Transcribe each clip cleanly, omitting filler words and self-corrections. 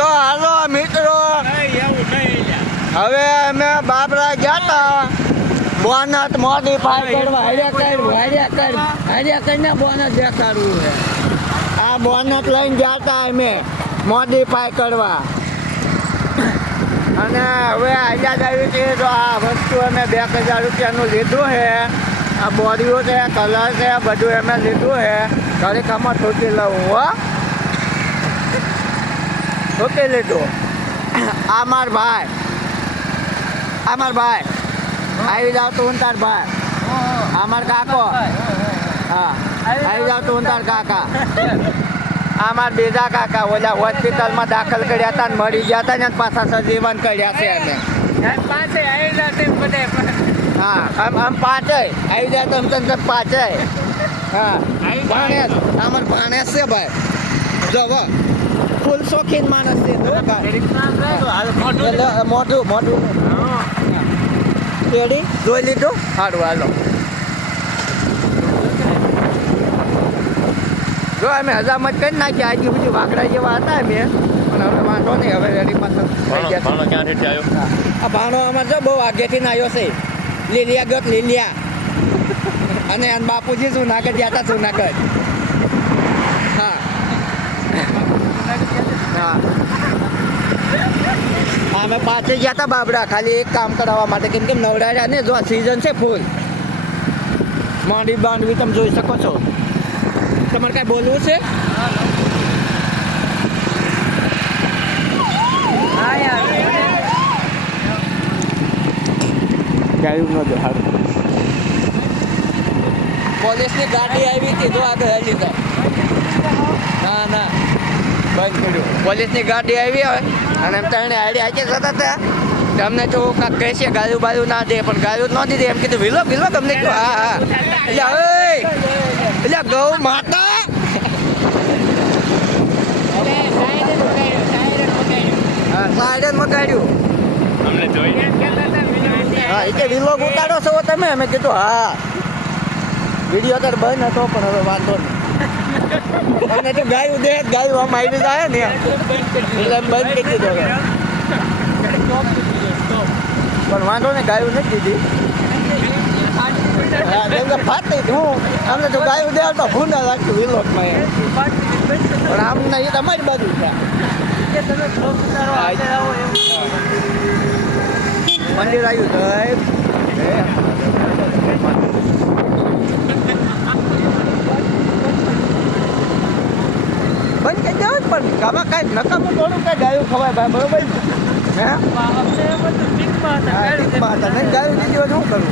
તો હાલો મિત્રો, હવે અમે બાબરા ગયા હતા બોનટ મોડીફાઈ કરવા. હાર્યા કરીને બોનટ દેખાડવું છે. આ બોનટ લઈને ગયા હતા અમે મોડીફાઈ કરવા, અને હવે આઝાદ આવ્યું છે. તો આ વસ્તુ અમે 2000 રૂપિયાનું લીધું છે. આ બોડીઓ છે, કલર છે, બધું અમે લીધું છે. ઘડીકમાં ઠોકી લઉં હો, ઠોકી લીધું. આ માર ભાઈ આવી જાવ તું તાર ભાઈ. અમાર કાકો, હા આવી જાવ તું તાર કાકા. આ મારા બીજા કાકા ઓલા હોસ્પિટલમાં દાખલ કર્યા હતા ને મરી ગયા હતા ને પાછા સજીવન કર્યા છે અમે. હા આમ પાંચે આવી જાય તો તને પાંચે. હા ભાણેજ, અમાર ભાણેજ છે ભાઈ. જો ફૂલ શોખીન માણસ છે. મોઢું રેડી જોઈ લીધું. સારું હાલો. જો અમે હજામત કરી નાખ્યા. આજુ બધું વાઘડા જેવા હતા અમે, પણ હવે વાંધો નહીં. હવે રેડી પાછો ક્યાંથી આવ્યો? આ ભાણો અમારે જો બહુ આગેથી આવ્યો છે. લીલિયા ગત લીલિયા. અને બાપુજી જુનાગઢ ગયા હતા. જુનાગઢ હા હા. અમે પાછળ ગયા હતા બાબરા, ખાલી એક કામ કરાવવા માટે. કેમ કે નવડાવ્યા ને જો સિઝન છે ફૂલ. માંડવી તમે જોઈ શકો છો. તમારે કાંઈ બોલવું છે? પોલીસની ગાડી આવી હતી તો આગળ આવી તો ના બંધ કર્યું. પોલીસની ગાડી આવી હોય અને એમ તને આઈડી હાચી જતા હતા. તમને તો કાંક કહેશે ગાયું બાયું ના દે, પણ ગાયું ન દીધી. એમ કીધું વિલો તમને કહ્યું. હા એટલે ગૌ માતા સાયરન મગાડ્યું અમને જોઈને. હા એ કે વિલો ઉતારો છો તમે? અમે કીધું હા. વિડીયો અત્યારે બંધ હતો પણ હવે વાંધો નહીં. અને તો ગાયું દે, ગાયું આમ આવી જાય ને એટલે બંધ કરી દીધો. પણ વાંધો નહીં, ગાયું નથી દીધી. ફાટી હું અમને તો ગાયું દે તો ભૂંડા લાગતું વિલોકમાં. પણ આમ નહીં, એ તમારી બાજુ છે. મંદિર આવ્યું સાહેબ. બંધ કરી દેવો પણ આમાં કાંઈ નકામું થોડું કાંઈ ગાયું ખવાય ભાઈ, બરોબર ને? હે ગાયું દીધી શું કરું?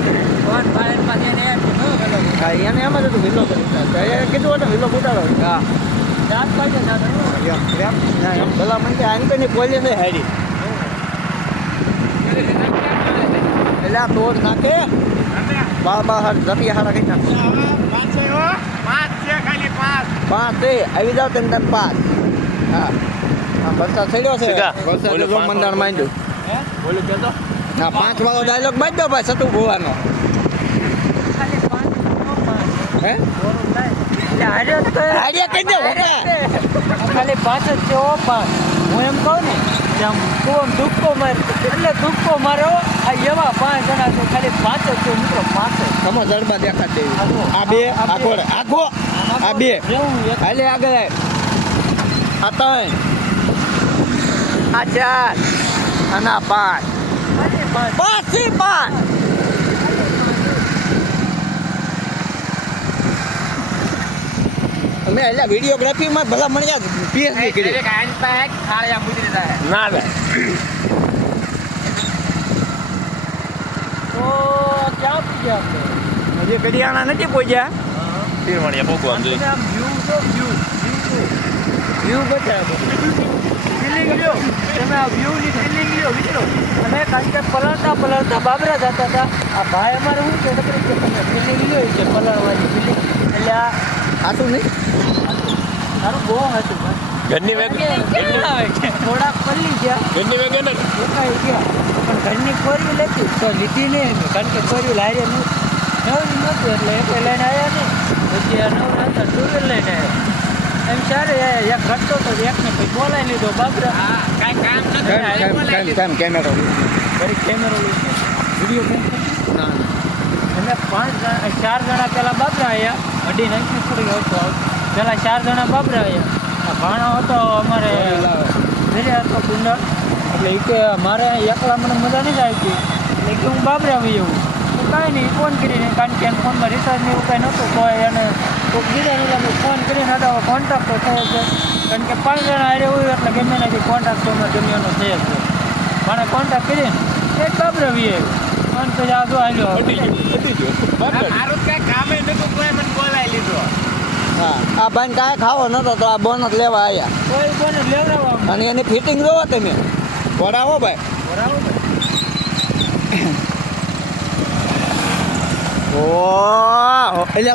હા એને એમ જ હતું વિલો કરી કીધું હતું વિલો ઉતારો. હા ભલા મને આની પોલીસ હારી એટલે આ તોડ નાખે. બહાર જતી હારા કઈ નાખે. 5 છે આવી જાવ તમે 5. હા વરસાદ થયો છે. વરસાદ મંદાર માંડ્યું. ના 5 વાળો ડાયલોગ બાંધ દો ભાઈ સતુ ગોવાનો. હે હાર્યા કહી દે ખાલી 5 જ છે. 5 હું એમ કહું ને તું આમ દુઃખો માર એટલે દુઃખો મારો. આ એવા 5 જણા છે, ખાલી 5 જ છે મિત્રો. 5 સમો જડબા દેખાડે. આ 2 આખો આ 2 હાલે આગળ. આ 3 આ 4 અને આ 5. 5 થી 5 અમે એટલે વિડીયોગ્રાફીમાં ભલા મળ્યા પીએચડી કરી. ના તો ક્યાં પૂછ્યા આપણે? હજી કડિયાણા નથી પહોંચ્યા. વ્યૂ બતાવો. ફિલિંગ લ્યો તમે. આ વ્યૂની ફિલિંગ લ્યો મિત્રો. અને કારણ કે પલળતા બાબરા જતા હતા. આ ભાઈ અમારે શું છે તમે ફિલિંગ લ્યો છે પલળવાની ફિલિંગ. એટલે આ સાચું નહીં, તારું બહુ હતું ભાઈ. ઘરની થોડાક પલ્લી ગયા, ઘરની વેગન રોકાઈ ગયા. પણ ઘરની ખોરી લેતી તો લીધી નહીં એમ, કારણ કે ખોરી લારે નવરી નહોતું એટલે એટલે લઈને આવ્યા નહીં. પછી આ નવરા હતા ટુ વ્હીલ લઈને આવ્યા. 5 વાળો ડાયલોગ બાંધ દો ભાઈ સતુ ગોવાનો. 5 છે આવી જાવ તમે 5. 5 છે એમ ચારે એક ઘટતો તો એકને પછી બોલાવી લીધો બાબરા. હા કાંઈ કામ નથી કેમ કેમેરો ઘડીક કેમેરો લઈને વિડીયો બંધ કરી ના અમે 4 જણા પેલા બાબરા આવ્યા. અડી નાખી થોડી હતો પેલા 4 જણા બાબરા આવ્યા. આ ભાણો હતો અમારે ઘરે હતો કુંડળ. એટલે એ કે મારે એકલા મને મજા નથી આવતી એટલે કે હું બાબરા આવી જવું. તો કાંઈ નહીં ફોન કરીને, કારણ કે એને ફોનમાં રિચાર્જ ને એવું કાંઈ નહોતું તો એને કોઈક દીધા એટલે અમે ફોન કરીને હતા કોન્ટેક્ટ તો થયો છે. કારણ કે 5 જણા હારે હોય એટલે ગમે નથી કોન્ટેક્ટ તો અમે ગમે એનો થઈ જ છે. મને કોન્ટેક્ટ કરીને એક બાબરા આવી આવ્યો અને પછી આ જો આવ્યો મારું કાંઈ કામે નતું કોઈ મને બોલાવી લીધો. હા આ ભાઈ કાંઈ ખાવો નતો તો આ બોનસ લેવા આવ્યા કોઈ કોને લેવડાવવા અને એની ફિટિંગ જોવો તમે વડાવો ભાઈ બરાબર ઓ એટલે